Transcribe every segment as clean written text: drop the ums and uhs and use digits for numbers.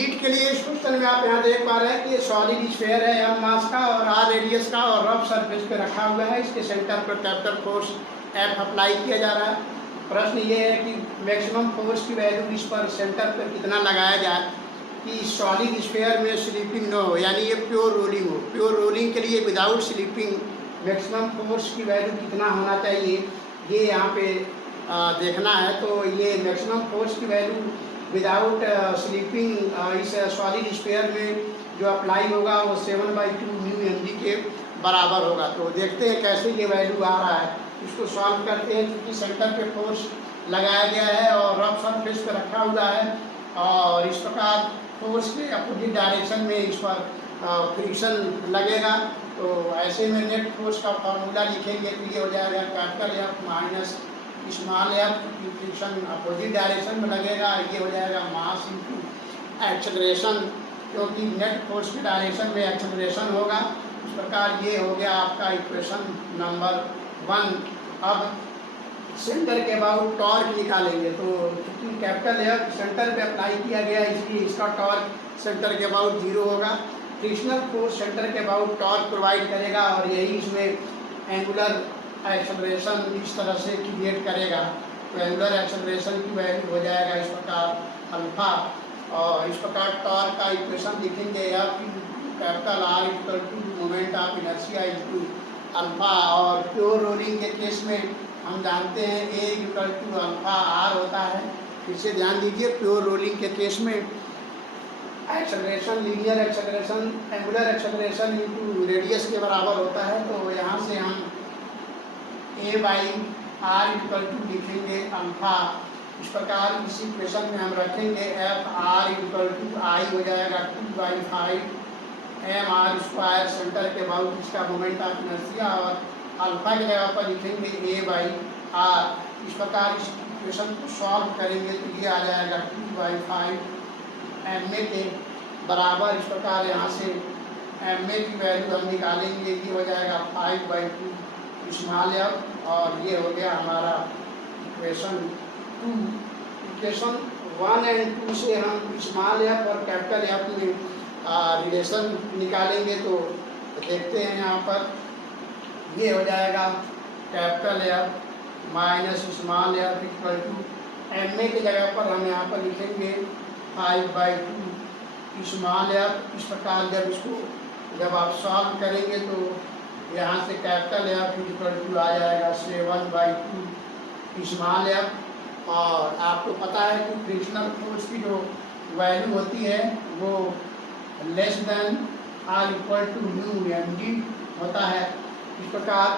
NEET के लिए इस क्वेश्चन में आप यहाँ देख पा रहे हैं कि सॉलिड स्फीयर है एम मास का और आर रेडियस का और रफ सरफेस पे रखा हुआ है। इसके सेंटर पर कैपिटल फोर्स एफ अप्लाई किया जा रहा है। प्रश्न ये है कि मैक्सिमम फोर्स की वैल्यू इस पर सेंटर पर कितना लगाया जाए कि सॉलिड स्फीयर में स्लिपिंग न हो, यानी ये प्योर रोलिंग हो। प्योर रोलिंग के लिए विदाउट स्लिपिंग मैक्सिमम फोर्स की वैल्यू कितना होना चाहिए ये यहाँ पे देखना है। तो ये मैक्सिमम फोर्स की वैल्यू विदाउट स्लीपिंग इस सॉलिड स्फीयर में जो अप्लाई होगा वो 7/2 μmg के बराबर होगा। तो देखते हैं कैसे ये वैल्यू आ रहा है। इसको सॉल्व करते हैं। क्योंकि सेंटर पे फोर्स लगाया गया है और रफ सरफेस पे रखा हुआ है और इस प्रकार फोर्स के अपोजिट डायरेक्शन में इस पर फ्रिक्शन लगेगा। तो ऐसे में नेट फोर्स का फॉर्मूला लिखेंगे तो ये हो जाएगा capital F minus small F, friction opposite direction में लगेगा। ये हो जाएगा मास इंटू एक्सेलरेशन, क्योंकि नेट फोर्स के डायरेक्शन में एक्सेलरेशन होगा। इस प्रकार ये हो गया आपका इक्वेशन नंबर 1। अब सेंटर के अबाउट टॉर्क निकालेंगे। तो क्योंकि कैपिटल एफ सेंटर पे अप्लाई किया गया इसलिए इसका टॉर्क सेंटर के अबाउट 0 होगा। फ्रिक्शनल फोर्स सेंटर के अबाउट टॉर्क प्रोवाइड करेगा और यही इसमें एंगुलर एक्सेलरेशन इस तरह से क्रिएट करेगा। तो एंगुलर एक्सेलरेशन की वैल्यू हो जाएगा इस प्रकार अल्फा। और इस प्रकार टॉर्क का इक्वेशन लिखेंगे F capital R equal to moment of inertia into alpha. और प्योर रोलिंग के केस में हम जानते हैं A equal to alpha R होता है। फिर से ध्यान दीजिए, प्योर रोलिंग के केस में acceleration linear acceleration angular acceleration into radius के बराबर होता है। तो यहाँ से हम A/r इक्वल टू लिखेंगे अल्फा। इस प्रकार इस इक्वेशन में हम रखेंगे एफ आर इक्वल टू आई हो जाएगा 2/5 mr² सेंटर के अबाउट इसका मोमेंट ऑफ इनर्शिया और अल्फा की जगह पर लिखेंगे A/r। इस प्रकार इस इक्वेशन को सॉल्व करेंगे तो ये आ जाएगा 2/5 ma के बराबर। इस प्रकार यहाँ से ma की वैल्यू हम निकालेंगे, ये हो जाएगा 5/2 स्मॉल एफ और ये हो गया हमारा इक्वेशन 2। इक्वेशन 1 और 2 से हम स्मॉल एफ और कैपिटल एफ में रिलेशन निकालेंगे। तो देखते हैं यहाँ पर ये हो जाएगा capital F minus small F equal to M A की जगह पर हम यहाँ पर लिखेंगे 5/2 स्मॉल एफ। इस प्रकार जब आप सॉल्व करेंगे तो यहाँ से कैपिटल एफ इक्वल टू आ जाएगा 7/2 स्मॉल एफ। और आपको पता है कि फ्रिक्शनल फोर्स की जो वैल्यू होती है वो less than R equal to μmg होता है। इस प्रकार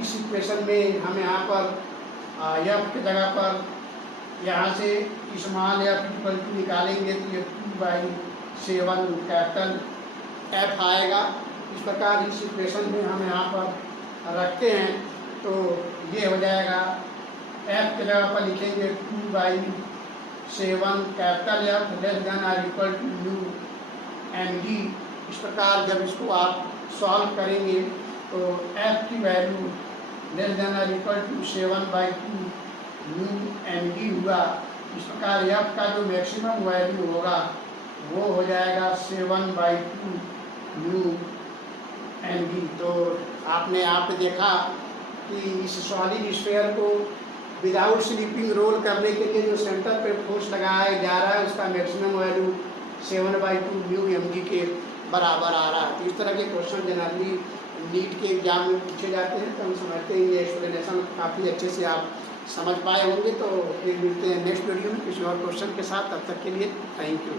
इस इक्वेशन में हम यहाँ पर एफ की जगह पर यहाँ से स्मॉल एफ इक्वल टू निकालेंगे तो ये 2/7 कैपिटल एफ आएगा। इस प्रकार इस इक्वेशन में हम यहाँ पर रखते हैं तो ये हो जाएगा एफ की जगह पर लिखेंगे 2/7 capital F less than R equal to μmg। इस प्रकार जब इसको आप सॉल्व करेंगे तो एफ की value less than R equal to 7/2 μmg हुआ। इस प्रकार एफ का जो मैक्सिमम वैल्यू होगा वो हो जाएगा 7/2 μmg। तो आपने यहाँ पे देखा कि इस सॉलिड स्फीयर को विदाउट स्लीपिंग रोल करने के लिए जो सेंटर पे फोर्स लगाया जा रहा है उसका मैक्सिमम वैल्यू 7/2 μmg के बराबर आ रहा है। तो इस तरह के क्वेश्चन जनरली नीट के एग्जाम में पूछे जाते हैं। तो हम समझते हैं ये एक्सप्लेनेशन काफ़ी अच्छे से आप समझ पाए होंगे। तो फिर मिलते हैं नेक्स्ट वीडियो में किसी और क्वेश्चन के साथ। तब तक के लिए थैंक यू।